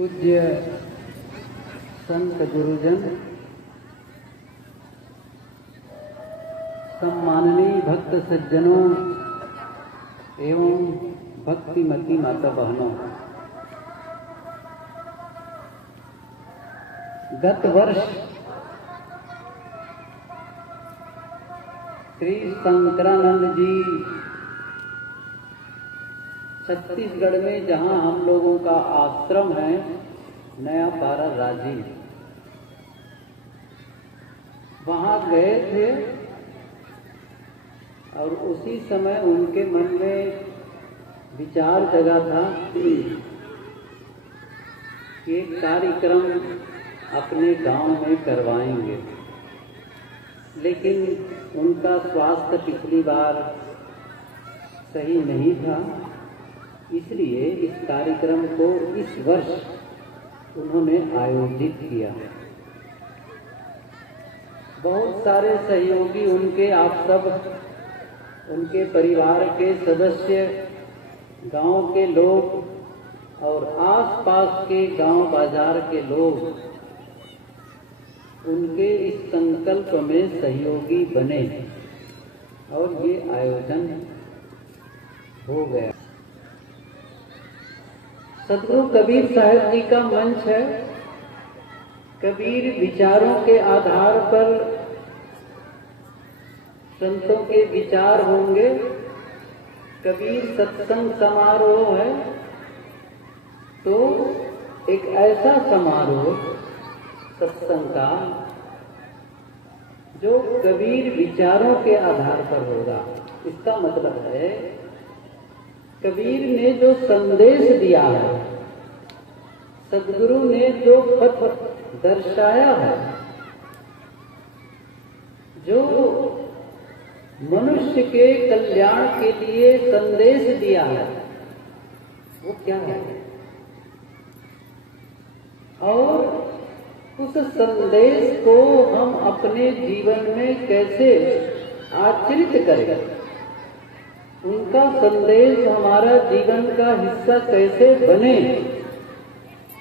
पूज्य संत गुरुजन, सम्माननीय भक्त सज्जनों एवं भक्तिमती माता बहनों, गत वर्ष श्री शंकरानंद जी छत्तीसगढ़ में जहां हम लोगों का आश्रम है नया पारा राजी, वहां गए थे और उसी समय उनके मन में विचार जगा था कि एक कार्यक्रम अपने गांव में करवाएंगे, लेकिन उनका स्वास्थ्य पिछली बार सही नहीं था, इसलिए इस कार्यक्रम को इस वर्ष उन्होंने आयोजित किया। बहुत सारे सहयोगी उनके, आप सब उनके परिवार के सदस्य, गांव के लोग और आसपास के गांव बाजार के लोग उनके इस संकल्प में सहयोगी बने और ये आयोजन हो गया। सतगुरु कबीर साहब जी का मंच है। कबीर विचारों के आधार पर संतों के विचार होंगे। कबीर सत्संग समारोह है, तो एक ऐसा समारोह सत्संग का जो कबीर विचारों के आधार पर होगा। इसका मतलब है कबीर ने जो संदेश दिया है, सद्गुरु ने जो पथ दर्शाया है, जो मनुष्य के कल्याण के लिए संदेश दिया है, वो क्या है और उस संदेश को हम अपने जीवन में कैसे आचरित करें, उनका संदेश हमारा जीवन का हिस्सा कैसे बने,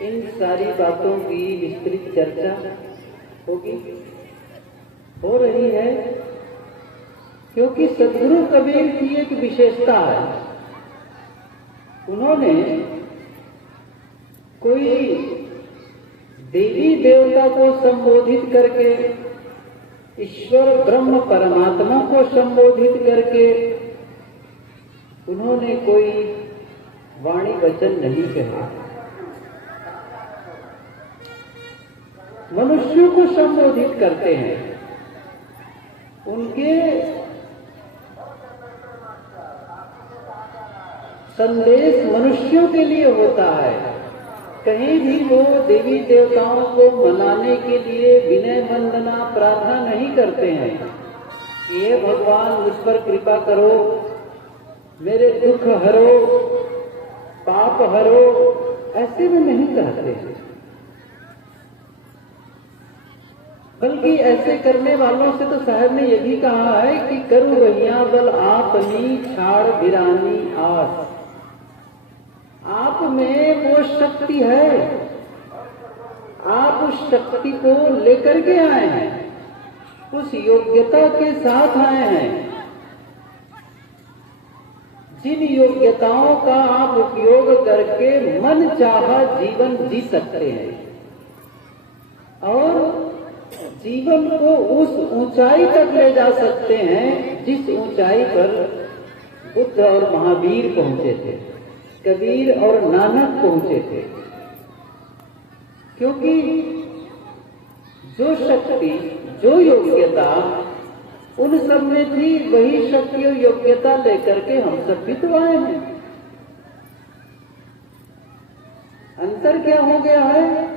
इन सारी बातों की विस्तृत चर्चा होगी, हो रही है। क्योंकि सद्गुरु कबीर की एक विशेषता है, उन्होंने कोई देवी देवता को संबोधित करके, ईश्वर ब्रह्म परमात्मा को संबोधित करके उन्होंने कोई वाणी वचन नहीं कहा। मनुष्यों को संबोधित करते हैं। उनके संदेश मनुष्यों के लिए होता है। कहीं भी वो देवी देवताओं को मनाने के लिए विनय वंदना प्रार्थना नहीं करते हैं कि हे भगवान मुझ पर कृपा करो, मेरे दुख हरो, पाप हरो, ऐसे में नहीं कहते। बल्कि ऐसे करने वालों से तो साहब ने यह भी कहा है कि करू रहिया बल आपनी छाड़ बिरानी आस। आप में वो शक्ति है, आप उस शक्ति को लेकर के आए हैं, उस योग्यता के साथ आए हैं। जिन योग्यताओं का आप उपयोग करके मन चाहा जीवन जी सकते हैं और जीवन को उस ऊंचाई तक ले जा सकते हैं जिस ऊंचाई पर बुद्ध और महावीर पहुंचे थे, कबीर और नानक पहुंचे थे। क्योंकि जो शक्ति, जो योग्यता उन सब में थी, वही शक्ति और योग्यता लेकर के हम सब भी तो आए हैं। अंतर क्या हो गया है?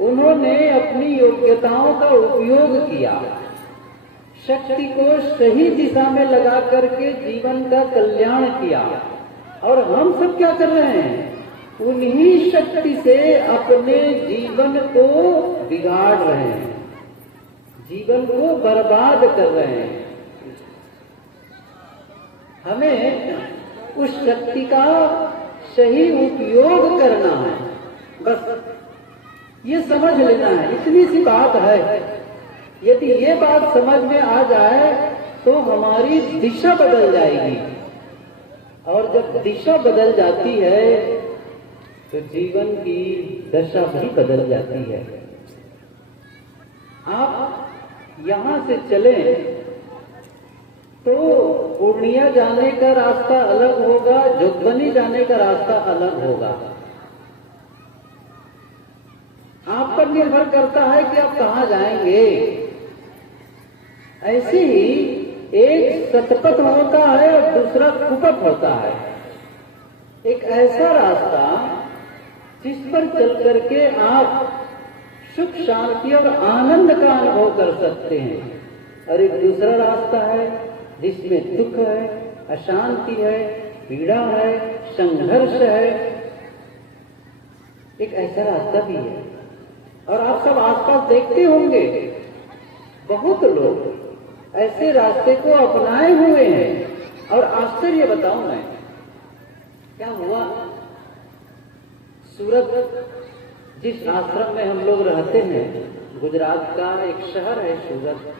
उन्होंने अपनी योग्यताओं का उपयोग किया, शक्ति को सही दिशा में लगा करके जीवन का कल्याण किया। और हम सब क्या कर रहे हैं? उन्हीं शक्ति से अपने जीवन को बिगाड़ रहे हैं, जीवन को बर्बाद कर रहे हैं। हमें उस शक्ति का सही उपयोग करना है। बस ये समझ लेना है, इतनी सी बात है। यदि ये बात समझ में आ जाए तो हमारी दिशा बदल जाएगी, और जब दिशा बदल जाती है तो जीवन की दशा भी बदल जाती है। आप यहां से चलें तो पूर्णिया जाने का रास्ता अलग होगा, जोगबनी जाने का रास्ता अलग होगा। आप पर निर्भर करता है कि आप कहां जाएंगे। ऐसे ही एक सतपथ होता है और दूसरा कुपथ होता है। एक ऐसा रास्ता जिस पर चल करके आप सुख शांति और आनंद का अनुभव कर सकते हैं, और एक दूसरा रास्ता है जिसमें दुख है, अशांति है, पीड़ा है, संघर्ष है। एक ऐसा रास्ता भी है। और आप सब आसपास देखते होंगे बहुत लोग ऐसे रास्ते को अपनाए हुए हैं। और आश्चर्य बताऊं मैं, क्या हुआ, सूरत जिस आश्रम में हम लोग रहते हैं, गुजरात का एक शहर है सूरत।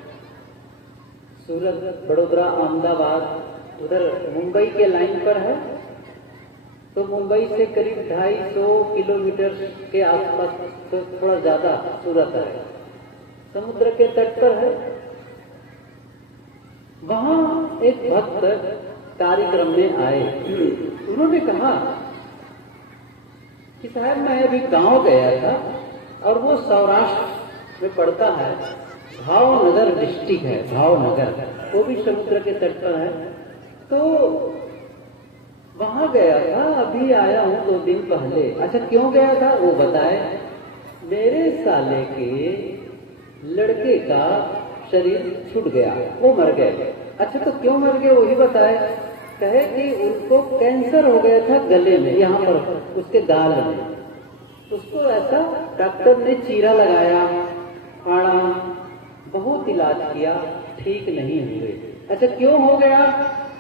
सूरत, बड़ोदरा, अहमदाबाद उधर मुंबई के लाइन पर है। तो मुंबई से करीब 250 किलोमीटर के आसपास, तो थोड़ा ज्यादा सूरत है, समुद्र के तट पर है। वहां एक भक्त कार्यक्रम में आए। उन्होंने कहा कि साहब मैं अभी गांव गया था, और वो सौराष्ट्र में पड़ता है, भावनगर डिस्ट्रिक्ट है, भावनगर, वो भी समुद्र के तट पर है। तो वहां गया था, अभी आया हूं 2 दिन पहले। अच्छा क्यों गया था वो बताए। मेरे साले के लड़के का शरीर छूट गया, वो मर गए। अच्छा तो क्यों मर गए वही बताए। कहे कि उनको कैंसर हो गया था गले में, यहाँ पर उसके गाल में। उसको ऐसा डॉक्टर ने चीरा लगाया, फाड़ा, बहुत इलाज किया, ठीक नहीं हुए। अच्छा क्यों हो गया।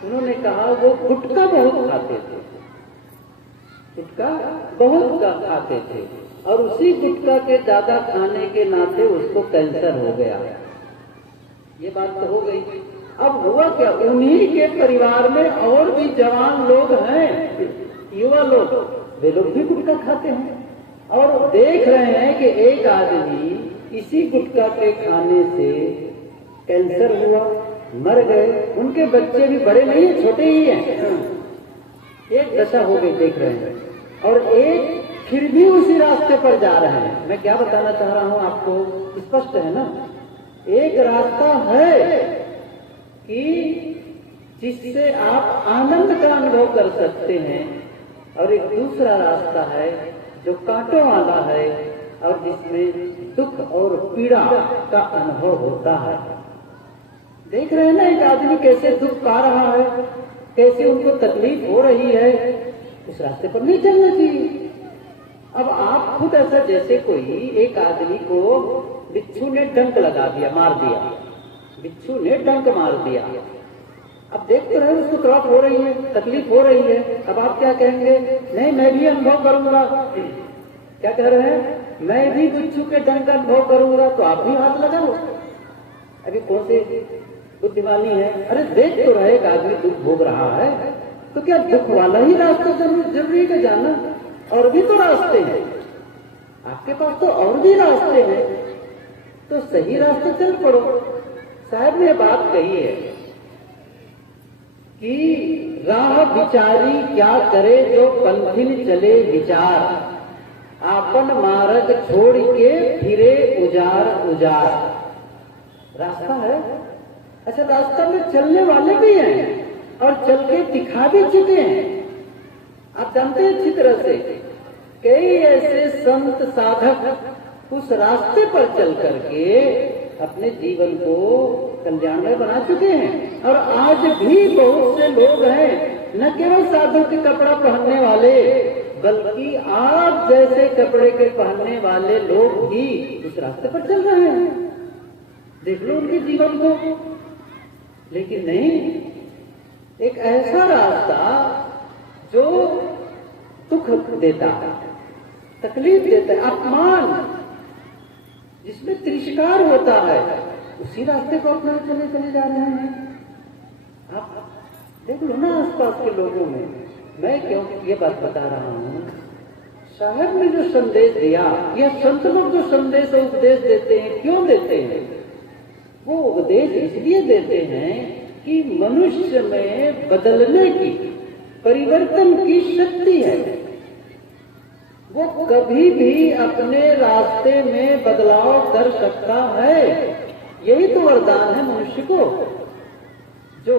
उन्होंने कहा वो गुटखा बहुत खाते थे, गुटखा बहुत खाते थे, और उसी गुटखा के ज्यादा खाने के नाते उसको कैंसर हो गया। ये बात तो हो गई। अब हुआ क्या, उन्हीं के परिवार में और भी जवान लोग हैं, युवा लोग, वे लोग भी गुटखा खाते हैं, और देख रहे हैं कि एक आदमी इसी गुटखा के खाने से कैंसर हुआ, मर गए। उनके बच्चे भी बड़े नहीं है, छोटे ही हैं। एक दशा हो गई, देख रहे हैं। और एक फिर भी उसी रास्ते पर जा रहे हैं। मैं क्या बताना चाह रहा हूं आपको, स्पष्ट है ना। एक रास्ता है कि जिससे आप आनंद का अनुभव कर सकते हैं, और एक दूसरा रास्ता है जो कांटों वाला है, और जिसमें दुख और पीड़ा का अनुभव होता है। देख रहे हैं ना एक आदमी कैसे दुख पा रहा है, कैसे उनको तकलीफ हो रही है। उस रास्ते पर नहीं चलना चाहिए। अब आप खुद ऐसा, जैसे कोई एक आदमी को बिच्छू ने डंक लगा दिया, मार दिया, बिच्छू ने डंक मार दिया। अब देखते रहे उसको क्रॉप हो रही है, तकलीफ हो रही है। अब आप क्या कहेंगे, नहीं मैं भी अनुभव करूंगा। क्या कह रहे हैं, मैं भी बिच्छू के डंक का अनुभव करूंगा। तो आप भी हाथ लगाओ। अभी कौन सी बुद्धिमानी है। अरे देख तो रहे एक आदमी दुख भोग रहा है, तो क्या दुख वाला ही रास्ता जरूरी है जाना। और भी तो रास्ते हैं आपके पास, तो और भी रास्ते हैं, तो सही रास्ते चल पड़ो। साहब ने बात कही है कि राह विचारी क्या करे जो पंथिन चले विचार, आपन मार्ग छोड़ के फिरे उजार उजार। रास्ता है। अच्छा रास्ता में चलने वाले भी हैं, और चल के दिखा भी चुके हैं। आप जानते हैं अच्छी तरह से, कई ऐसे संत साधक उस रास्ते पर चल करके अपने जीवन को कल्याणमय बना चुके हैं। और आज भी बहुत से लोग हैं, न केवल साधु के कपड़ा पहनने वाले, बल्कि आप जैसे कपड़े के पहनने वाले लोग भी उस रास्ते पर चल रहे हैं। देख लो उनके जीवन को। लेकिन नहीं, एक ऐसा रास्ता जो दुख देता है, तकलीफ देता है, अपमान, जिसमें तिरस्कार होता है, उसी रास्ते को अपना चले जा रहे हैं। आप देख लो ना आसपास के लोगों में। मैं क्यों ये बात बता रहा हूँ, साहब ने जो संदेश दिया या संत लोग जो संदेश और उपदेश देते हैं, क्यों देते हैं? वो उपदेश इसलिए देते हैं कि मनुष्य में बदलने की, परिवर्तन की शक्ति है। वो कभी भी अपने रास्ते में बदलाव कर सकता है। यही तो वरदान है मनुष्य को। जो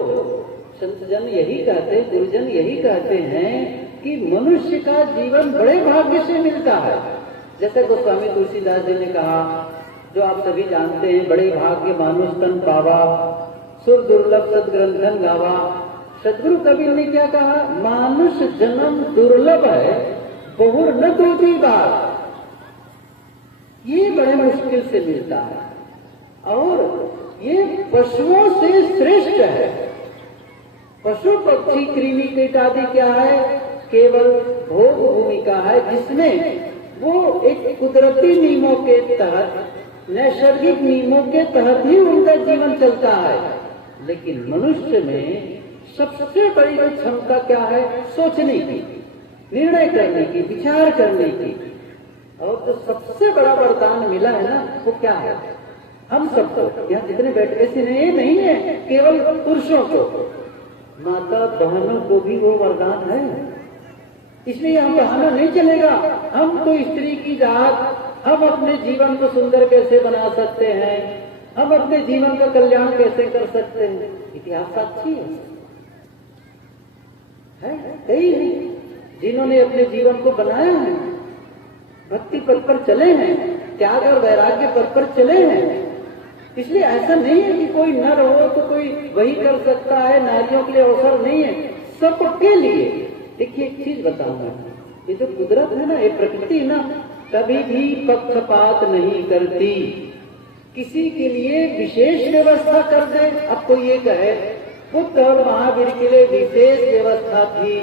संत जन यही कहते, गुरुजन यही कहते हैं कि मनुष्य का जीवन बड़े भाग्य से मिलता है। जैसे गोस्वामी तुलसीदास जी ने कहा, जो आप सभी जानते हैं, बड़े भाग्य मानुष तन पावा, सुर दुर्लभ सदग्रंथन गावा। सदगुरु कबीर ने क्या कहा? मानुष जन्म दुर्लभ है, बहुर न दूती बार। ये बड़े मुश्किल से मिलता है और ये पशुओं से श्रेष्ठ है। पशु पक्षी कृमि कीट आदि क्या है? केवल भोग भूमिका है, जिसमें वो एक कुदरती नियमों के तहत, नैसर्गिक नियमों के तहत ही उनका जीवन चलता है। लेकिन मनुष्य में सबसे बड़ी जो क्षमता क्या है? सोचने की, निर्णय करने की, विचार करने की। और जो सबसे बड़ा वरदान मिला है ना, वो क्या है? हम सबको, यहाँ जितने बैठे, ऐसे नहीं है केवल पुरुषों को, माता बहनों को भी वो वरदान है। इसलिए हम बहाना नहीं चलेगा। हम तो स्त्री की जात, हम अपने जीवन को सुंदर कैसे बना सकते हैं, हम अपने जीवन का कल्याण कैसे कर सकते हैं, इतिहास साक्षी है। कई जिन्होंने अपने जीवन को बनाया है, भक्ति पथ पर चले हैं, त्याग और वैराग्य पथ पर चले हैं। इसलिए ऐसा नहीं है कि कोई नर हो तो कोई वही कर सकता है, नारियों के लिए अवसर नहीं है, सबके लिए। देखिए एक चीज बताऊंगा, ये जो कुदरत है ना, ये प्रकृति ना, कभी भी पक्षपात नहीं करती। किसी के लिए विशेष व्यवस्था कर दे। अब कोई ये कहे बुद्ध और महावीर के लिए विशेष व्यवस्था थी,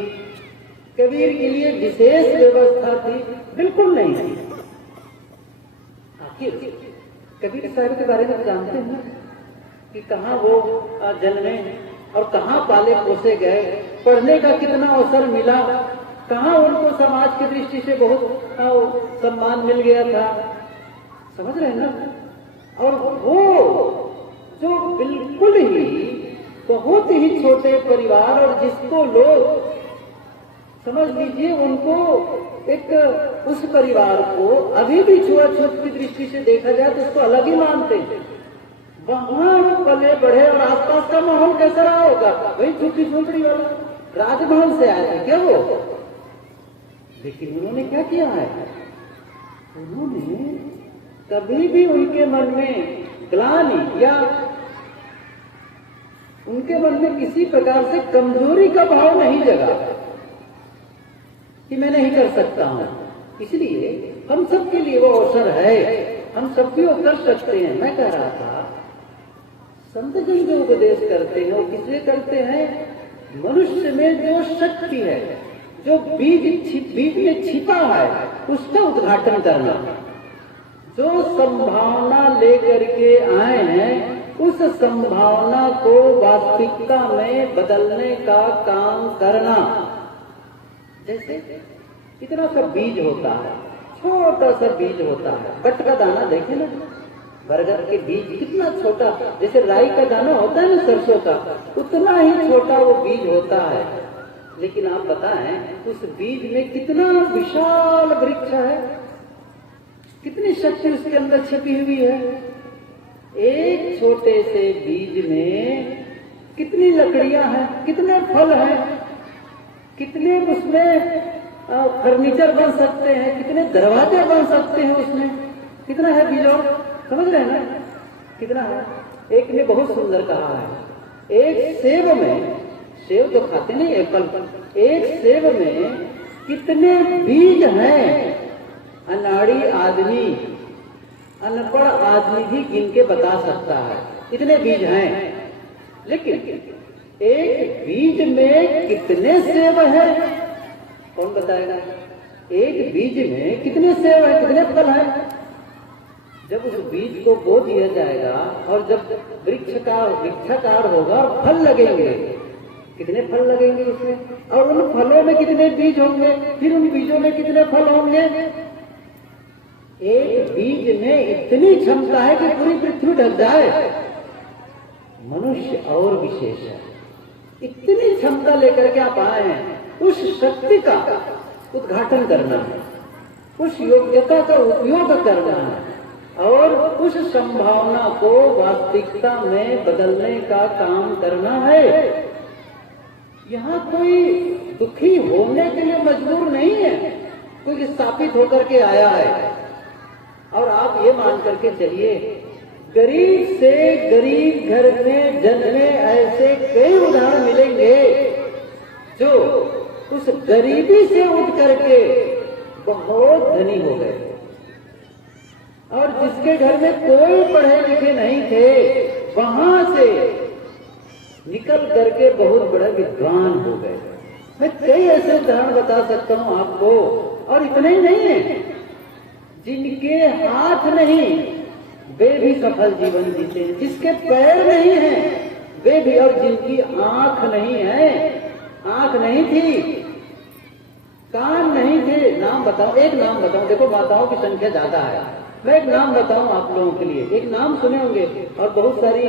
कबीर के लिए विशेष व्यवस्था थी, बिल्कुल नहीं है। आखिर कबीर साहब के बारे में जानते हैं कि कहाँ वो जन्मे और कहाँ पाले पोसे गए, पढ़ने का कितना अवसर मिला, कहाँ उनको समाज की दृष्टि से बहुत सम्मान मिल गया था। समझ रहे हैं ना? और वो जो बिल्कुल ही बहुत ही छोटे परिवार, और जिसको लोग समझ लीजिए उनको एक उस परिवार को अभी भी छुआछूत की दृष्टि से देखा जाए तो उसको अलग ही मानते हैं। वहां पले बढ़े और आसपास का माहौल कैसा रहा होगा? वही झुग्गी झोपड़ी वाला, राजमहल से आए थे क्या वो? लेकिन उन्होंने क्या किया है? उन्होंने कभी भी उनके मन में ग्लानि या उनके मन में किसी प्रकार से कमजोरी का भाव नहीं जगा कि मैं नहीं कर सकता हूं। इसलिए हम सबके लिए वो अवसर है, हम सब भी वो कर सकते हैं। मैं कह रहा था, संत जन जो उपदेश करते हैं वो किसलिए करते हैं? मनुष्य में जो शक्ति है, जो बीज में छिपा है, उसका उद्घाटन करना। जो संभावना लेकर के आए हैं, उस संभावना को वास्तविकता में बदलने का काम करना। जैसे इतना सा बीज होता है, छोटा सा बीज होता है, बट का दाना देखे ना, बरगद के बीज कितना छोटा, जैसे राई का दाना होता है ना सरसों का, उतना ही छोटा वो बीज होता है। लेकिन आप बताएं उस बीज में कितना विशाल वृक्ष है, कितनी शक्ति उसके अंदर छिपी हुई है। एक छोटे से बीज में कितनी लकड़ियां हैं, कितने फल हैं, कितने उसमें फर्नीचर बन सकते हैं, कितने दरवाजे बन सकते हैं उसमें, कितना है बीजोड़, समझ रहे हैं ना कितना है। एक ने बहुत सुंदर कहा है, एक सेब में, सेब तो खाते नहीं एप्पल, एक सेब में कितने बीज हैं, अनाड़ी आदमी, अनपढ़ आदमी भी गिन के बता सकता है, इतने बीज हैं। लेकिन एक बीज में कितने सेब है, कौन बताएगा? एक बीज में कितने सेब है, कितने फल है? जब उस बीज को बो दिया जाएगा और जब वृक्षाकार होगा और फल लगेंगे, कितने फल लगेंगे उसमें, और उन फलों में कितने बीज होंगे, फिर उन बीजों में कितने फल होंगे। एक बीज में इतनी क्षमता है कि पूरी पृथ्वी ढक जाए। मनुष्य और विशेष है, इतनी क्षमता लेकर के आप आए हैं। उस शक्ति का उद्घाटन करना है, उस योग्यता का उपयोग करना है और उस संभावना को वास्तविकता में बदलने का काम करना है। यहाँ कोई दुखी होने के लिए मजबूर नहीं है, कोई स्थापित होकर के आया है। और आप ये मान करके चलिए, गरीब से गरीब घर में जन्मे ऐसे कई उदाहरण मिलेंगे जो उस गरीबी से उठ करके बहुत धनी हो गए, और जिसके घर में कोई पढ़े लिखे नहीं थे वहां से निकल करके बहुत बड़ा विद्वान हो गए। मैं कई ऐसे उदाहरण बता सकता हूं आपको, और इतने ही नहीं है, जिनके हाथ नहीं वे भी सफल जीवन जीते हैं, जिसके पैर नहीं हैं वे भी, और जिनकी आंख नहीं है, आंख नहीं थी, कान नहीं थे, नाम बताओ, एक नाम बताओ, देखो माताओं की संख्या ज्यादा है, मैं एक नाम बताऊं आप लोगों के लिए, एक नाम सुने होंगे, और बहुत सारी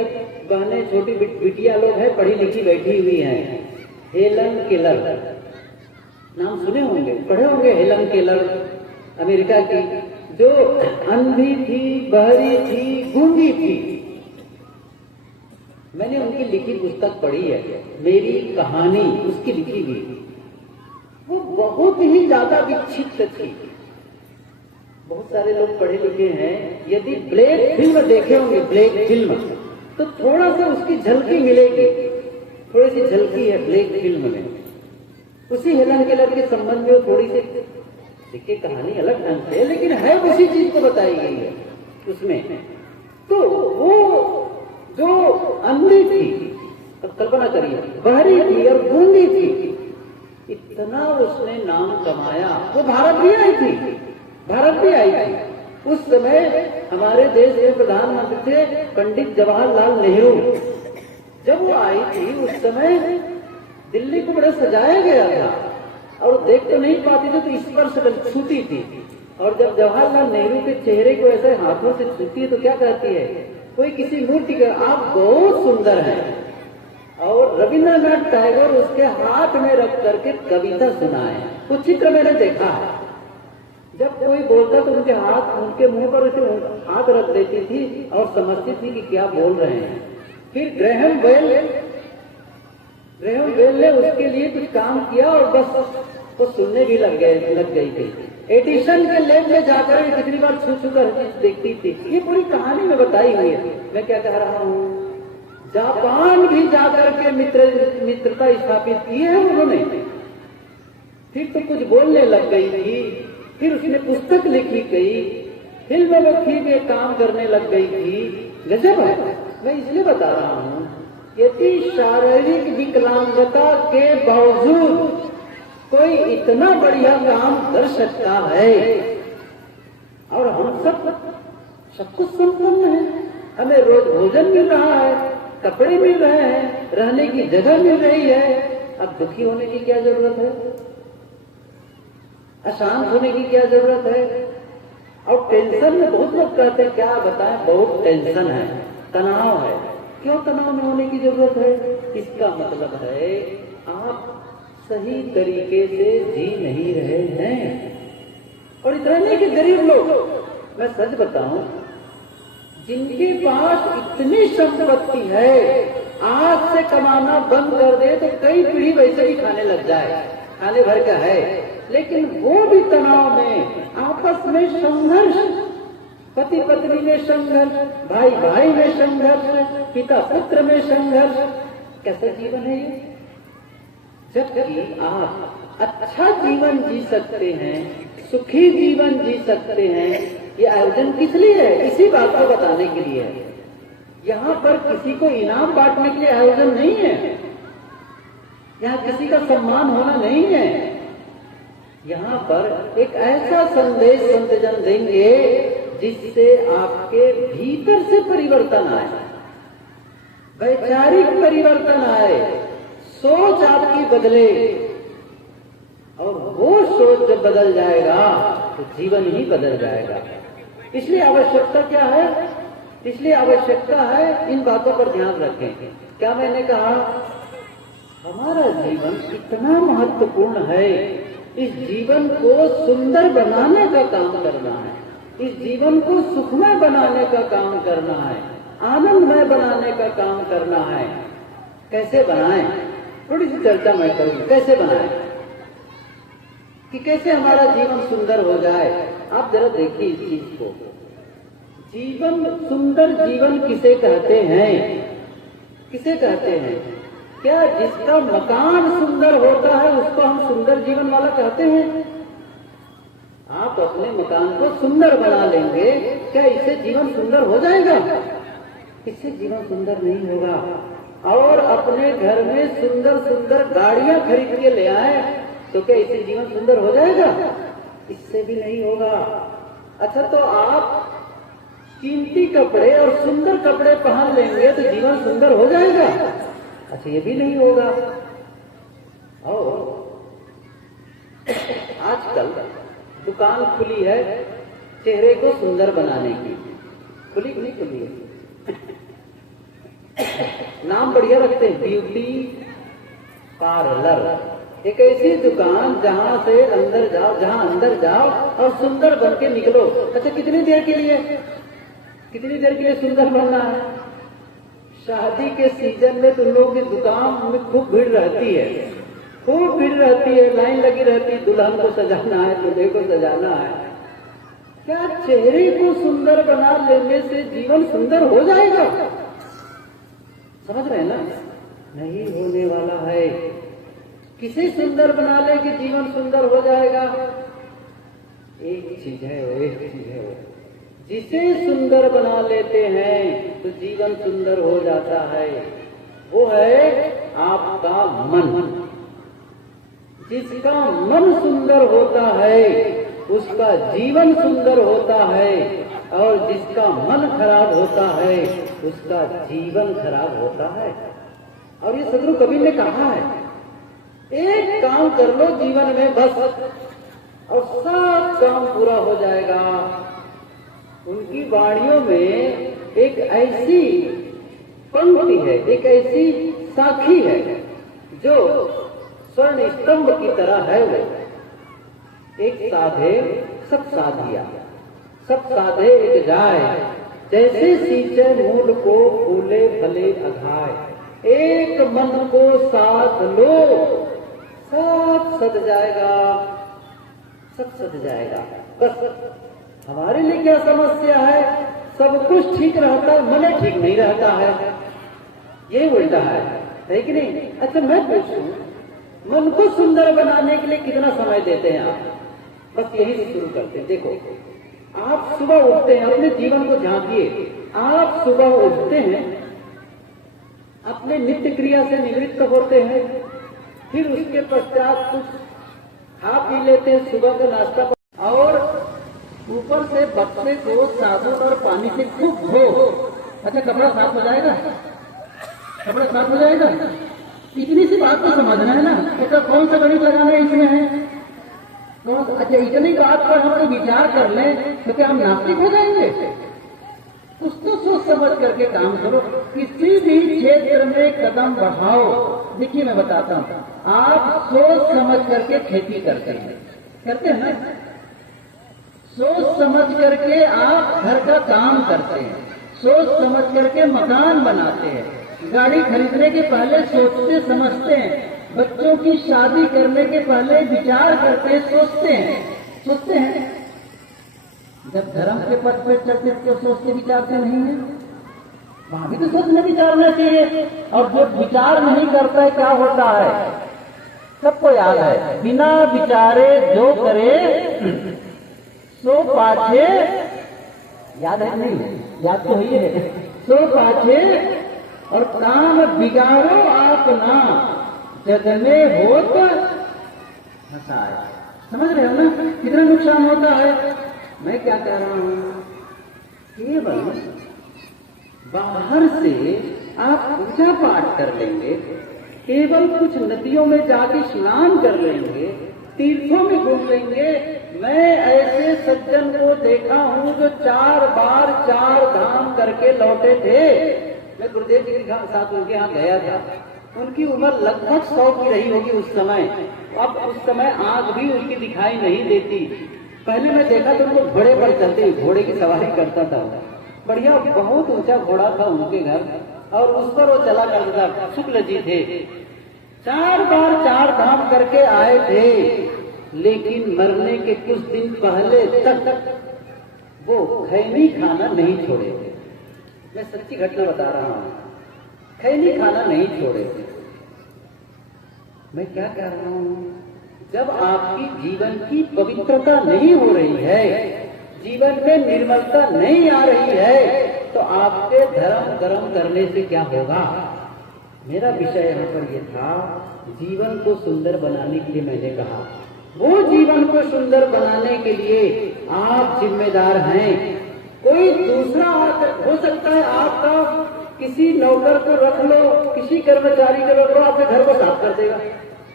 बहनें छोटी बिटिया लोग हैं पढ़ी लिखी बैठी हुई हैं, हेलन केलर, नाम सुने होंगे, पढ़े होंगे, हेलन केलर अमेरिका की, जो अंधी थी, बहरी थी, गूंगी थी। मैंने उनकी लिखी पुस्तक पढ़ी है, मेरी कहानी, उसकी लिखी हुई। वो बहुत ही ज्यादा विक्षिप्त थी। बहुत सारे लोग पढ़े लिखे हैं, यदि ब्लैक फिल्म देखे होंगे, ब्लैक फिल्म, तो थोड़ा सा उसकी झलकी मिलेगी, थोड़ी सी झलकी है ब्लैक फिल्म में। उसी हेलन केलर के संबंध में थोड़ी सी देखिए, कहानी अलग ढंग से है, लेकिन है उसी चीज को बताई गई है उसमें। तो वो जो अंधी थी, अब कल्पना करिए, बहरी थी और गूंगी थी, इतना उसने नाम कमाया। वो भारत भी आई थी, भारत भी आई थी। उस समय हमारे देश के प्रधानमंत्री थे पंडित जवाहरलाल नेहरू। जब वो आई थी उस समय दिल्ली को बड़ा सजाया गया था, और देख तो नहीं पाती थी, तो स्पर्श छूती थी। और जब जवाहरलाल नेहरू के चेहरे को ऐसे हाथों से छूती है तो क्या कहती है, कोई किसी मूर्ति का, आप बहुत सुंदर हैं। और रविंद्रनाथ टैगोर उसके हाथ में रख करके कविता सुनाए। कुछ चित्र मैंने देखा है, जब कोई बोलता तो उनके हाथ, उनके मुंह पर उसे हाथ रख देती थी और समझती थी कि क्या बोल रहे हैं। फिर ग्रैहम बेल ने उसके लिए कुछ काम किया और बस वो सुनने भी लग गई थी। एडिसन के लैब में जाकर कितनी बार छू कर देखती थी। ये पूरी कहानी में बताई हुई है। मैं क्या कह रहा हूँ, जापान भी जाकर के मित्रता स्थापित की है उन्होंने। फिर तो कुछ बोलने लग गई थी, फिर उसने पुस्तक लिखी गई, फिल्म में काम करने लग गई थी। गजब है। मैं इसलिए बता रहा हूँ, यदि शारीरिक विकलांगता के बावजूद कोई इतना बढ़िया काम कर सकता है, और हम सब कुछ संपन्न है, हमें रोज भोजन मिल रहा है, कपड़े मिल रहे हैं, रहने की जगह मिल रही है, अब दुखी होने की क्या जरूरत है, अशांत होने की क्या जरूरत है। और टेंशन में बहुत लोग कहते हैं, क्या बताएं, बहुत टेंशन है, तनाव है। क्यों तनाव में होने की जरूरत है? इसका मतलब है आप सही तरीके से जी नहीं रहे हैं। और इतना नहीं कि गरीब लोग, मैं सच बताऊं, जिनके पास इतनी संपत्ति है, आज से कमाना बंद कर दे तो कई पीढ़ी वैसे ही खाने लग जाए, खाने भर का है, लेकिन वो भी तनाव में, आपस में संघर्ष, पति पत्नी में संघर्ष, भाई भाई में संघर्ष, पिता पुत्र में संघर्ष। कैसा जीवन है ये? जबकि आप अच्छा जीवन जी सकते हैं, सुखी जीवन जी सकते हैं। ये आयोजन किस लिए है? इसी बात को बताने के लिए है। यहाँ पर किसी को इनाम बांटने के लिए आयोजन नहीं है, यहाँ किसी का सम्मान होना नहीं है। यहाँ पर एक ऐसा संदेश संतजन देंगे जिससे आपके भीतर से परिवर्तन आए, वैचारिक परिवर्तन आए, सोच आपकी बदले। और वो सोच जब बदल जाएगा तो जीवन ही बदल जाएगा। इसलिए आवश्यकता क्या है? इसलिए आवश्यकता है इन बातों पर ध्यान रखें। क्या मैंने कहा? हमारा जीवन इतना महत्वपूर्ण है, इस जीवन को सुंदर बनाने का काम करना है, इस जीवन को सुखमय बनाने का काम करना है, आनंदमय बनाने का काम करना है। कैसे बनाएं? थोड़ी सी चर्चा मैं करूंगी। कैसे बनाएं कि कैसे हमारा जीवन सुंदर हो जाए। आप जरा देखिए इस चीज को। जीवन, सुंदर जीवन किसे कहते हैं? किसे कहते हैं? क्या जिसका मकान सुंदर होता है उसको हम सुंदर जीवन वाला कहते हैं? आप अपने मकान को सुंदर बना लेंगे, क्या इससे जीवन सुंदर हो जाएगा? इससे जीवन सुंदर नहीं होगा। और अपने घर में सुंदर सुंदर गाड़ियां खरीद के ले आए तो क्या इससे जीवन सुंदर हो जाएगा? इससे भी नहीं होगा। अच्छा, तो आप कीमती कपड़े और सुंदर कपड़े पहन लेंगे तो जीवन सुंदर हो जाएगा? अच्छा, ये भी नहीं होगा। और आजकल दुकान खुली है चेहरे को सुंदर बनाने की। खुली है। नाम बढ़िया रखते हैं, ब्यूटी पार्लर। एक ऐसी दुकान जहां से अंदर जाओ, जहां अंदर जाओ और सुंदर बन के निकलो। अच्छा, कितनी देर के लिए? कितनी देर के लिए सुंदर बनना है? शादी के सीजन में तो लोगों की दुकान में खूब भीड़ रहती है, खूब भीड़ रहती है, लाइन लगी रहती है। दुल्हन को सजाना है, दूल्हे को सजाना है। क्या चेहरे को सुंदर बना लेने से जीवन सुंदर हो जाएगा? समझ रहे हैं ना? नहीं होने वाला है। किसे सुंदर बना ले कि जीवन सुंदर हो जाएगा? एक चीज है, एक चीज है, जिसे सुंदर बना लेते हैं तो जीवन सुंदर हो जाता है। वो है आपका मन। जिसका मन सुंदर होता है उसका जीवन सुंदर होता है, और जिसका मन खराब होता है उसका जीवन खराब होता है। और ये सदगुरु कबीर ने कहा है, एक काम कर लो जीवन में बस और सब काम पूरा हो जाएगा। उनकी वाणियों में एक ऐसी पंक्ति है, एक ऐसी साखी है जो स्वर्ण स्तंभ की तरह है। वो एक साधे सब साधिया, सब साधे एक जाए, जैसे सींचे मूल को फूले फले अघाए। एक मन को साध लो, सब सद जाएगा, सब सद जाएगा। बस हमारे लिए क्या समस्या है? सब कुछ ठीक रहता है, मन ठीक नहीं रहता है। ये उल्टा है कि नहीं? अच्छा, मैं पूछूं, मन को सुंदर बनाने के लिए कितना समय देते हैं आप? बस यही से शुरू करते हैं। देखो, आप सुबह उठते हैं, अपने जीवन को झांकिए। आप सुबह उठते हैं, अपने नित्य क्रिया से निवृत्त होते हैं, फिर उसके पश्चात कुछ खा पी लेते हैं, सुबह का नाश्ता, और ऊपर से बक्से को साबुन और पानी से खूब धो। अच्छा, कपड़ा साफ हो जाएगा? कपड़ा साफ हो जाएगा? इतनी सी बात तो समझना है ना। ऐसा कौन सा गणित लगाना है इसमें है? अच्छा, इतनी बात पर हम लोग विचार कर लें तो क्या हम नास्तिक हो जाएंगे? कुछ तो सोच समझ करके काम करो। किसी भी क्षेत्र में कदम बढ़ाओ। देखिए, मैं बताता हूँ, आप सोच समझ करके खेती करते हैं ना? सोच समझ करके आप घर का काम करते हैं, सोच समझ करके मकान बनाते हैं, गाड़ी खरीदने के पहले सोचते समझते हैं, बच्चों की शादी करने के पहले विचार करते हैं, सोचते हैं। जब धर्म के पथ पर चलते तो सोचते विचारते नहीं है? वहां भी तो सोचना विचारना चाहिए। और जो विचार नहीं करता है क्या होता है? सबको याद है, बिना विचारे जो करे सो पाछे, याद है नहीं? याद तो ही है। सो पाछे और काम बिगाड़ो अपना, जग में होत हंसाए। समझ रहे हो ना कितना नुकसान होता है? मैं क्या कह रहा हूँ? बाहर से आप पूजा पाठ कर लेंगे, केवल कुछ नदियों में जाके स्नान कर लेंगे, तीर्थों में घूम लेंगे। मैं ऐसे सज्जन को देखा हूँ जो 4 बार 4 धाम करके लौटे थे। मैं गुरुदेव जी के साथ उनके यहाँ गया था। उनकी उम्र लगभग 100 की रही होगी उस समय। अब उस समय आंख भी उनकी दिखाई नहीं देती। पहले मैं देखा तो उनको घोड़े पर चलते, घोड़े की सवारी करता था। बढ़िया, बहुत ऊंचा घोड़ा था उनके घर, और उस पर वो चला करता था। शुक्ल जी थे, 4 बार 4 धाम करके आए थे, लेकिन मरने के कुछ दिन पहले तक वो खैनी खाना नहीं छोड़े थे। मैं सच्ची घटना बता रहा हूँ, खैनी खाना नहीं छोड़े थे। मैं क्या कह रहा हूँ, जब आपकी जीवन की पवित्रता नहीं हो रही है, जीवन में निर्मलता नहीं आ रही है, तो आपके धर्म कर्म करने से क्या होगा। मेरा विषय यहाँ पर यह था, जीवन को सुंदर बनाने के लिए मैंने कहा, वो जीवन को सुंदर बनाने के लिए आप जिम्मेदार हैं। कोई दूसरा हो सकता है, आपका किसी नौकर को रख लो, किसी कर्मचारी को रख लो, आपके घर को साफ कर देगा।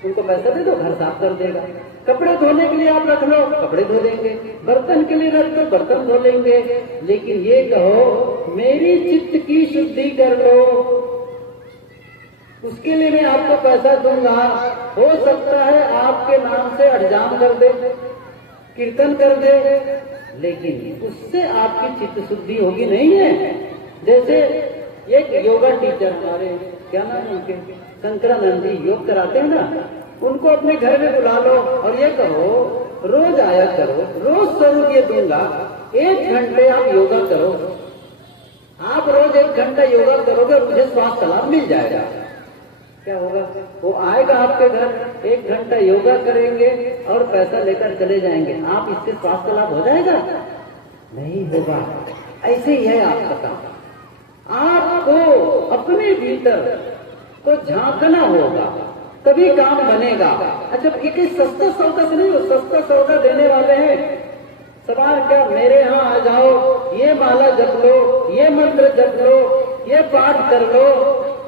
उनको पैसा दे दो, घर साफ कर देगा। कपड़े धोने के लिए आप रख लो, कपड़े धो देंगे। बर्तन के लिए रख लो, बर्तन धो लेंगे। लेकिन ये कहो मेरी चित्त की शुद्धि कर लो, उसके लिए मैं आपको पैसा दूंगा। हो सकता है आपके नाम से अठजाम कर दे, कीर्तन कर दे, लेकिन उससे आपकी चित्त शुद्धि होगी नहीं है। जैसे एक योगा टीचर हमारे, क्या नाम उनके, शंकरानंद जी योग कराते हैं ना, उनको अपने घर में बुला लो और ये कहो रोज आया करो, रोज 100 रुपये दूंगा, 1 घंटे आप योगा करो। आप रोज 1 घंटा योगा करोगे, मुझे स्वास्थ्य लाभ मिल जाएगा। क्या होगा, वो आएगा आपके घर, 1 घंटा योगा करेंगे और पैसा लेकर चले जाएंगे। आप इससे स्वास्थ्य लाभ हो जाएगा? नहीं होगा। ऐसे ही है आपका काम। आपको अपने भीतर को झांकना होगा, तभी काम बनेगा। अच्छा, एक सस्ता सौदा से नहीं, वो सस्ता सौदा देने वाले हैं। सवाल क्या, मेरे यहाँ आ जाओ, ये माला जप लो, ये मंत्र जप लो, ये पाठ कर लो,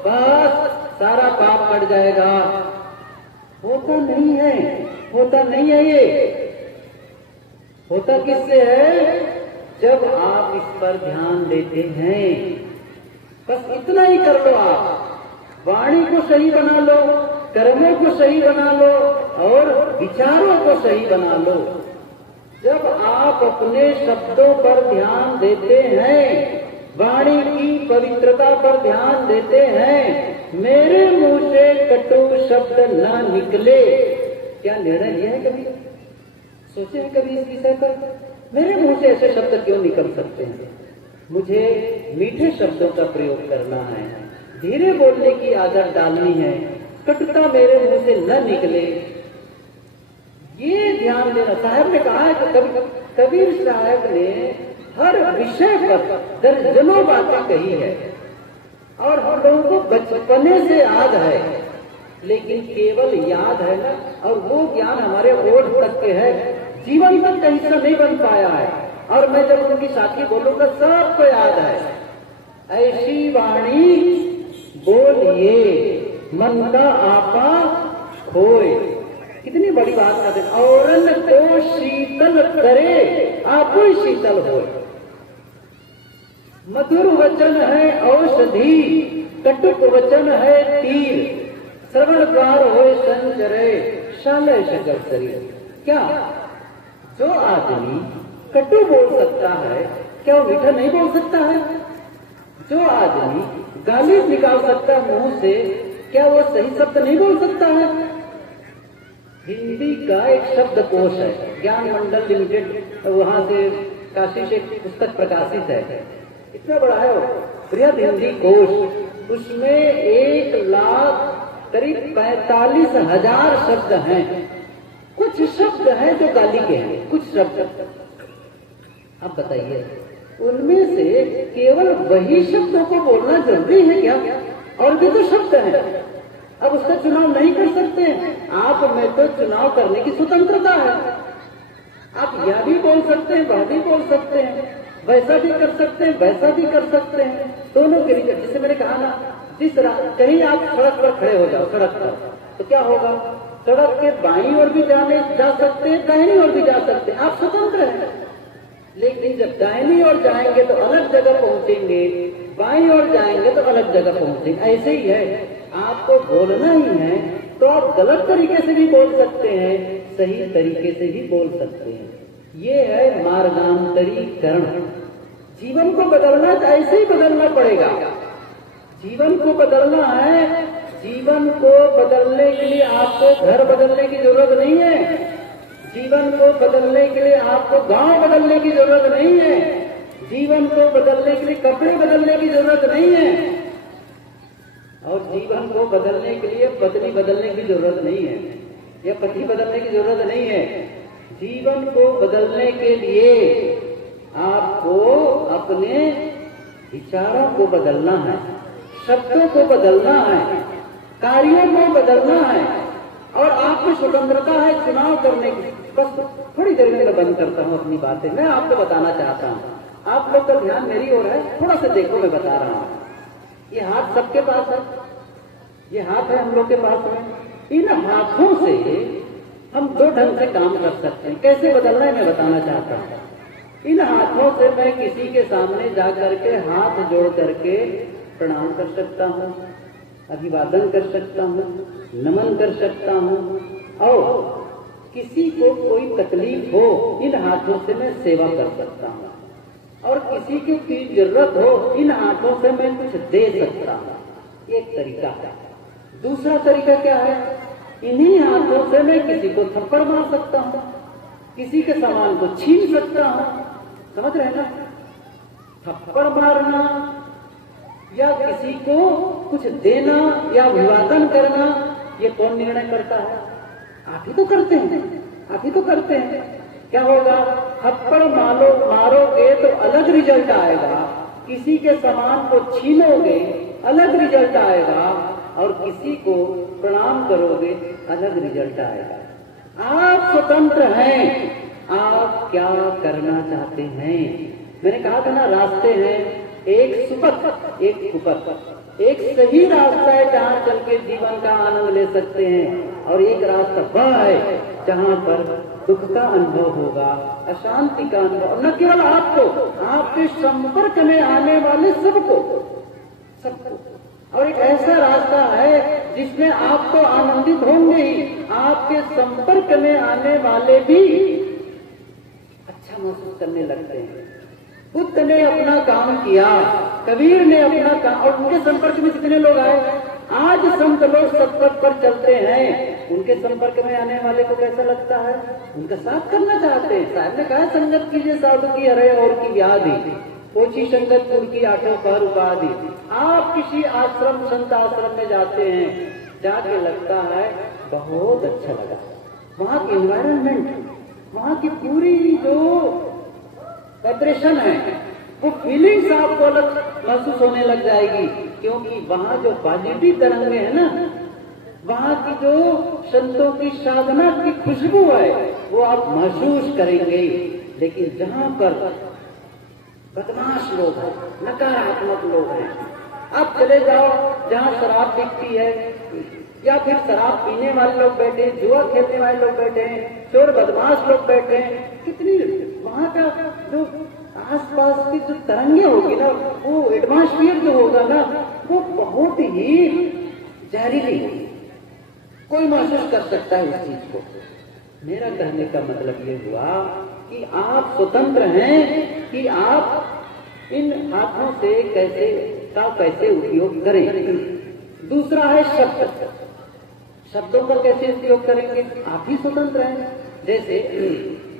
बस सारा पाप कट जाएगा। होता नहीं है, होता नहीं है। ये होता किससे है? जब आप इस पर ध्यान देते हैं। बस इतना ही कर लो। आप वाणी को सही बना लो, कर्मों को सही बना लो और विचारों को सही बना लो। जब आप अपने शब्दों पर ध्यान देते हैं, वाणी की पवित्रता पर ध्यान देते हैं, मेरे मुंह से कटु शब्द ना निकले। क्या निर्णय लिया है कभी? सोचे हैं कभी इस विषय पर? मेरे मुंह से ऐसे शब्द क्यों निकल सकते हैं? मुझे मीठे शब्दों का प्रयोग करना है, धीरे बोलने की आदत डालनी है, कटुता मेरे मुंह से न निकले, ये ध्यान देना। साहब ने कहा है कि कबीर साहब ने हर विषय पर दर्जनों बातें कही है और हम लोगों को बचपने से याद है, लेकिन केवल याद है ना, और वो ज्ञान हमारे ओठ तक के है, जीवन तक का हिस्सा नहीं बन पाया है। और मैं जब उनकी साखी बोलूंगा सबको याद है। ऐसी वाणी बोलिए मन का आपा खोए। कितनी बड़ी बात करते, औरन को शीतल करे आप ही शीतल हो। मधुर वचन है औषधि, कटुक वचन है तीर, श्रवण द्वार हो संचरे शालय शकर शरीर। क्या जो आदमी कटु बोल सकता है, क्या वो मीठा नहीं बोल सकता है? जो आदमी गाली निकाल सकता है मुंह से, क्या वो सही शब्द नहीं बोल सकता है? हिंदी का एक शब्दकोश है, ज्ञान मंडल लिमिटेड, वहां से काशी से पुस्तक प्रकाशित है, इतना बड़ा है वो, बृहद हिंदी कोश। उसमें 1 लाख करीब 45,000 शब्द हैं। कुछ शब्द हैं जो गाली के हैं, कुछ शब्द। अब बताइए, उनमें से केवल वही शब्दों को बोलना जरूरी है क्या? और भी तो शब्द हैं। अब उसका चुनाव नहीं कर सकते। आप में तो चुनाव करने की स्वतंत्रता है। आप यह भी बोल सकते हैं, वह भी बोल सकते हैं। वैसा भी कर सकते हैं, वैसा भी कर सकते हैं, दोनों के रिजल्ट। जैसे मैंने कहा ना, कहीं आप सड़क पर खड़े हो जाओ, सड़क पर, तो क्या होगा, सड़क के बाईं ओर भी जा सकते हैं, दाहिनी ओर भी जा सकते हैं, आप स्वतंत्र हैं। लेकिन जब दाहिनी ओर जाएंगे तो अलग जगह पहुंचेंगे, बाईं ओर जाएंगे तो अलग जगह पहुंचेंगे। ऐसे ही है, आपको बोलना ही है तो आप गलत तरीके से भी बोल सकते हैं, सही तरीके से भी बोल सकते हैं। ये है मार्गांतरीकरण। जीवन को बदलना तो ऐसे ही बदलना पड़ेगा। जीवन को बदलना है, जीवन को बदलने के लिए आपको घर बदलने की जरूरत नहीं है, जीवन को बदलने के लिए आपको गांव बदलने की जरूरत नहीं है, जीवन को बदलने के लिए कपड़े बदलने की जरूरत नहीं है, और जीवन को बदलने के लिए पत्नी बदलने की जरूरत नहीं है, या पति बदलने की जरूरत नहीं है। जीवन को बदलने के लिए आपको अपने विचारों को बदलना है, शब्दों को बदलना है, कार्यों को बदलना है, और आपको स्वतंत्रता है चुनाव करने की। बस थोड़ी देर में मैं बंद करता हूँ अपनी बातें। मैं आपको बताना चाहता हूँ, आप लोग का ध्यान मेरी ओर है, थोड़ा सा देखो, मैं बता रहा हूँ। ये हाथ सबके पास है, ये हाथ है हम लोग के पास में। इन हाथों से हम दो ढंग से काम कर सकते हैं। कैसे बदलना है मैं बताना चाहता हूँ। इन हाथों से मैं किसी के सामने जा करके हाथ जोड़ करके प्रणाम कर सकता हूँ, अभिवादन कर सकता हूँ, नमन कर सकता हूँ, और किसी को कोई तकलीफ हो इन हाथों से मैं सेवा कर सकता हूँ, और किसी की जरूरत हो इन हाथों से मैं कुछ दे सकता हूँ। एक तरीका है। दूसरा तरीका क्या है, इन्हीं हाथों से मैं किसी को थप्पड़ मार सकता हूँ, किसी के सामान को छीन सकता हूँ। समझ रहे ना, थप्पड़ मारना या किसी को कुछ देना या अभिवादन करना, ये कौन निर्णय करता है? आप ही तो करते हैं, आप ही तो करते हैं। क्या होगा, थप्पड़ मारोगे तो अलग रिजल्ट आएगा, किसी के सामान को छीनोगे अलग रिजल्ट आएगा, और किसी को प्रणाम करोगे अलग रिजल्ट आएगा। आप स्वतंत्र हैं, आप क्या करना चाहते हैं। मैंने कहा था ना, रास्ते हैं, एक सुपथ एक कुपथ। एक सही रास्ता है जहाँ चल के जीवन का आनंद ले सकते हैं, और एक रास्ता वह है जहाँ पर दुख का अनुभव होगा, अशांति का अनुभव, न केवल आपको, आपके संपर्क में आने वाले सबको। और एक ऐसा रास्ता है जिसमें आप तो आनंदित होंगे ही, आपके संपर्क में आने वाले भी अच्छा महसूस करने लगते हैं। बुद्ध ने अपना काम किया, कबीर ने अपना काम, और उनके संपर्क में कितने लोग आए। आज संत लोग सतपथ पर चलते हैं, उनके संपर्क में आने वाले को कैसा लगता है, उनका साथ करना चाहते हैं। साहब ने कहा, संगत कीजिए साधु की हरे और की व्याधि, पोछी संगत पुर की आठों पर उपाधि। आप किसी आश्रम, संत आश्रम में जाते हैं, जाके लगता है बहुत अच्छा लगा, वहाँ की एनवायरनमेंट, वहाँ की पूरी जो वाइब्रेशन है, वो फीलिंग्स आपको अलग महसूस होने लग जाएगी, क्योंकि वहाँ जो पॉजिटिव तरंगे है ना, वहाँ की जो संतों की साधना की खुशबू है, वो आप महसूस करेंगे। लेकिन जहाँ पर बदमाश लोग हैं, नकारात्मक लोग हैं, आप चले जाओ जहाँ शराब बिकती है, या फिर शराब पीने वाले लोग बैठे हैं, जुआ खेलने वाले लोग बैठे हैं, चोर बदमाश लोग बैठे हैं, कितनी वहाँ का जो आसपास की जो तरंगे होगी ना, वो एटमॉस्फेयर जो होगा ना, वो बहुत ही जहरीली होगी। कोई महसूस कर सकता है उस चीज को। मेरा कहने का मतलब ये हुआ कि आप स्वतंत्र हैं कि आप इन हाथों से कैसे उपयोग करें। दूसरा है शब्द, शब्दों का कैसे उपयोग करेंगे, आप ही स्वतंत्र हैं। जैसे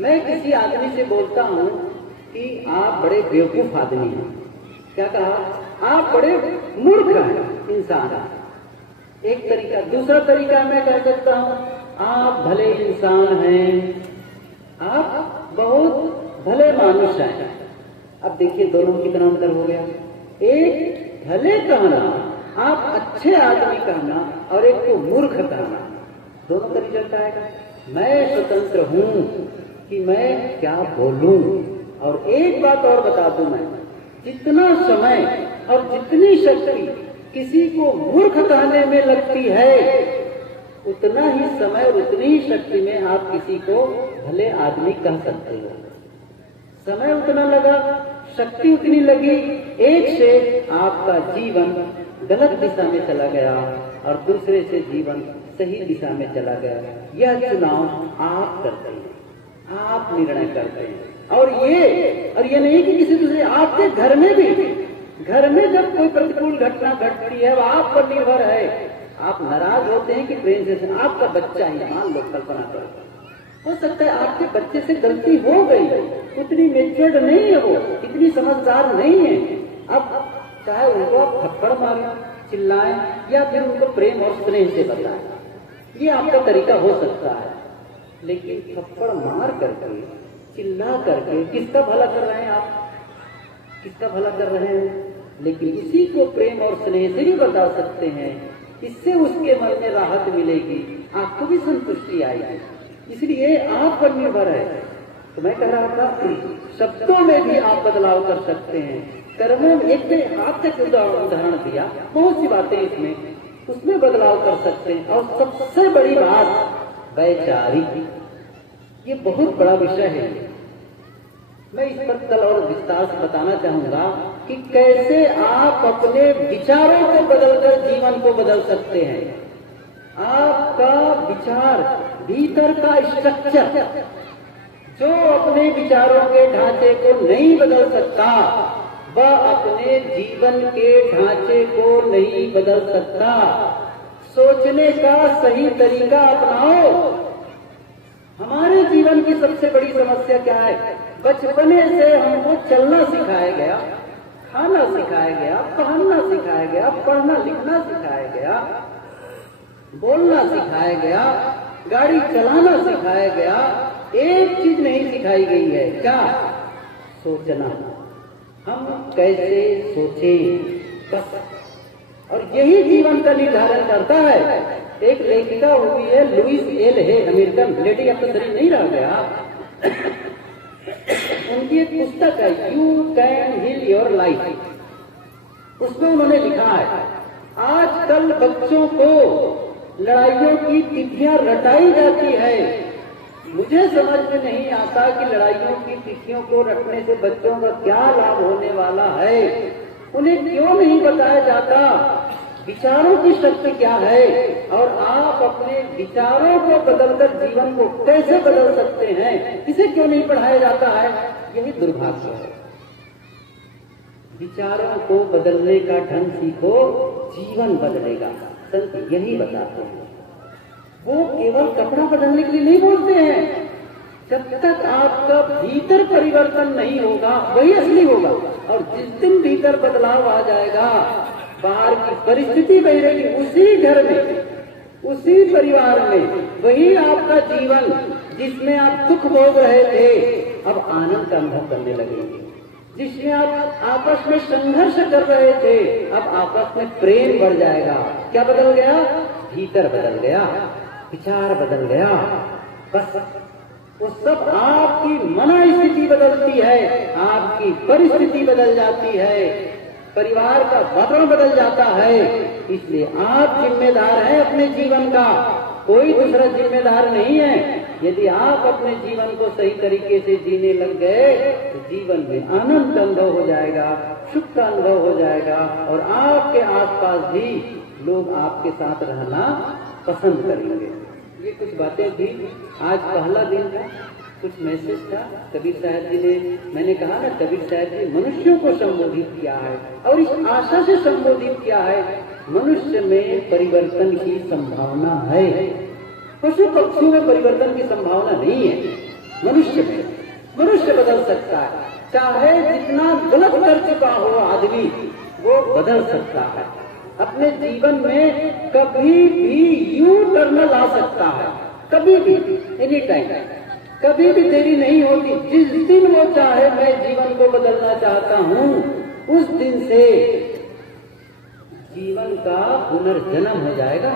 मैं किसी आदमी से बोलता हूँ कि आप बड़े बेवकूफ आदमी हैं, क्या कहा, आप बड़े मूर्ख हैं इंसान, एक तरीका। दूसरा तरीका मैं कह सकता हूँ, आप भले इंसान हैं, आप बहुत भले मानुष हैं। अब देखिए दोनों में कितना अंतर हो गया। एक भले कहना, आप अच्छे आदमी कहना, और एक को मूर्ख कहना, दोनों का रिजल्ट आएगा। मैं स्वतंत्र हूँ कि मैं क्या बोलूं, और एक बात और बता दूं मैं, जितना समय और जितनी शक्ति किसी को मूर्ख कहने में लगती है, उतना ही समय और उतनी ही शक्ति में आप किसी को भले आदमी कह सकते हो। समय उतना लगा, शक्ति उतनी लगी, एक से आपका जीवन गलत दिशा में चला गया और दूसरे से जीवन सही दिशा में चला गया। यह चुनाव आप करते हैं, आप निर्णय करते हैं। और ये नहीं कि किसी दूसरे, आपके घर में भी, घर में जब कोई प्रतिकूल घटना घटती है वो आप पर निर्भर है। आप नाराज होते हैं कि प्रेम से, आपका बच्चा ही, मान लो, कल्पना करो, हो सकता है आपके बच्चे से गलती हो गई, उतनी मेच्योर्ड नहीं है वो, इतनी समझदार नहीं है। अब चाहे उनको आप थप्पड़ मारें, चिल्लाएं, या फिर उनको प्रेम और स्नेह से बताएं, ये आपका तरीका हो सकता है। लेकिन थप्पड़ मार करके, चिल्ला करके किसका भला कर रहे हैं आप? किसका भला कर रहे हैं? लेकिन इसी को प्रेम और स्नेह से भी बता सकते हैं, इससे उसके मन में राहत मिलेगी, आपको भी संतुष्टि आएगी। इसलिए आप पर निर्भर है। तो मैं कह रहा था, शब्दों में भी आप बदलाव कर सकते हैं, कर्मों में, एक हाथ से उदाहरण दिया, बहुत सी बातें इसमें, उसमें बदलाव कर सकते हैं। और सबसे बड़ी बात वैचारिक, ये बहुत बड़ा विषय है। मैं इस पर कल और विस्तार से बताना चाहूंगा कि कैसे आप अपने विचारों को बदलकर जीवन को बदल सकते हैं। आपका विचार, भीतर का स्ट्रक्चर, जो अपने विचारों के ढांचे को नहीं बदल सकता, वह अपने जीवन के ढांचे को नहीं बदल सकता। सोचने का सही तरीका अपनाओ। हमारे जीवन की सबसे बड़ी समस्या क्या है? बचपने से हमको चलना सिखाया गया, खाना सिखाया गया, पहनना सिखाया गया, पढ़ना लिखना सिखाया गया, बोलना सिखाया गया, गाड़ी चलाना सिखाया गया। एक चीज नहीं सिखाई गई है, क्या? सोचना। हम कैसे सोचें, बस। और यही जीवन का निर्धारण करता है। एक लेखिका हुई है लुइस एल है, अमेरिकन लेडी, अब तो शरीर नहीं रह गया। उनकी एक पुस्तक है, you can heal your life. उसमें उन्होंने लिखा है, आजकल बच्चों को लड़ाइयों की तिथियां रटाई जाती है। मुझे समझ में नहीं आता कि लड़ाइयों की तिथियों को रटने से बच्चों का क्या लाभ होने वाला है। उन्हें क्यों नहीं बताया जाता विचारों की शक्ति क्या है, और आप अपने विचारों को बदलकर जीवन को कैसे बदल सकते हैं, इसे क्यों नहीं पढ़ाया जाता है? यही दुर्भाग्य है। विचारों को बदलने का ढंग सीखो, जीवन बदलेगा। संत यही बताते हैं। वो केवल कपड़ा बदलने के लिए नहीं बोलते हैं। जब तक आपका भीतर परिवर्तन नहीं होगा, वही असली होगा। और जिस दिन भीतर बदलाव आ जाएगा, बाहर की परिस्थिति वही रहेगी, उसी घर में, उसी परिवार में, वही आपका जीवन, जिसमें आप दुख भोग रहे थे, अब आनंद का अनुभव करने लगेंगे। जिसमें आप आपस में संघर्ष कर रहे थे, अब आपस में प्रेम बढ़ जाएगा। क्या बदल गया? भीतर बदल गया, विचार बदल गया। बस वो सब आपकी मना स्थिति बदलती है, आपकी परिस्थिति बदल जाती है, परिवार का वातावरण बदल जाता है। इसलिए आप जिम्मेदार हैं अपने जीवन का, कोई दूसरा जिम्मेदार नहीं है। यदि आप अपने जीवन को सही तरीके से जीने लग गए तो जीवन में आनंद का अनुभव हो जाएगा, सुख का अनुभव हो जाएगा, और आपके आसपास भी लोग आपके साथ रहना पसंद करेंगे। ये कुछ बातें थी। आज पहला दिन था, कुछ मैसेज था कबीर साहब जी ने। मैंने कहा ना, कबीर साहब जी मनुष्यों को संबोधित किया है, और इस आशा से संबोधित किया है, मनुष्य में परिवर्तन की संभावना है। पशु पक्षियों में परिवर्तन की संभावना नहीं है, मनुष्य में। मनुष्य बदल सकता है, चाहे जितना गलत कर चुका हो आदमी, वो बदल सकता है। अपने जीवन में कभी भी यू टर्न ला सकता है, कभी भी, एनी टाइम, कभी भी देरी नहीं होती। जिस दिन वो चाहे मैं जीवन को बदलना चाहता हूँ, उस दिन से जीवन का पुनर्जन्म हो जाएगा।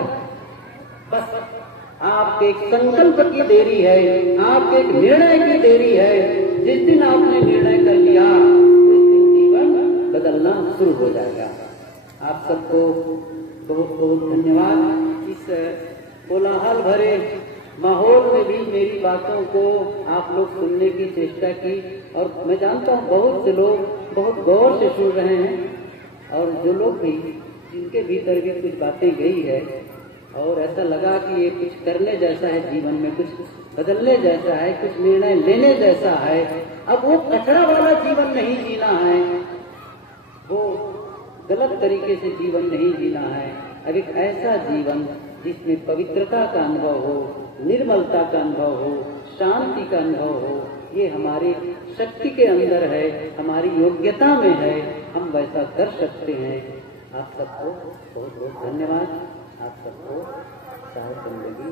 बस आपके एक संकल्प की देरी है, आपके एक निर्णय की देरी है। जिस दिन आपने निर्णय कर लिया उस दिन जीवन बदलना शुरू हो जाएगा। आप सबको बहुत बहुत धन्यवाद। इस कोलाहल भरे माहौल में भी मेरी बातों को आप लोग सुनने की चेष्टा की, और मैं जानता हूँ बहुत से लोग बहुत गौर से सुन रहे हैं, और जो लोग भी जिनके भीतर भी कुछ बातें गई है और ऐसा लगा कि ये कुछ करने जैसा है, जीवन में कुछ बदलने जैसा है, कुछ निर्णय लेने जैसा है। अब वो कचरा वाला जीवन नहीं जीना है, वो गलत तरीके से जीवन नहीं जीना है। अब एक ऐसा जीवन जिसमें पवित्रता का अनुभव हो, निर्मलता का अनुभव हो, शांति का अनुभव हो, ये हमारी शक्ति के अंदर है, हमारी योग्यता में है, हम वैसा कर सकते हैं। आप सबको बहुत बहुत धन्यवाद। आप सबको सारी जिंदगी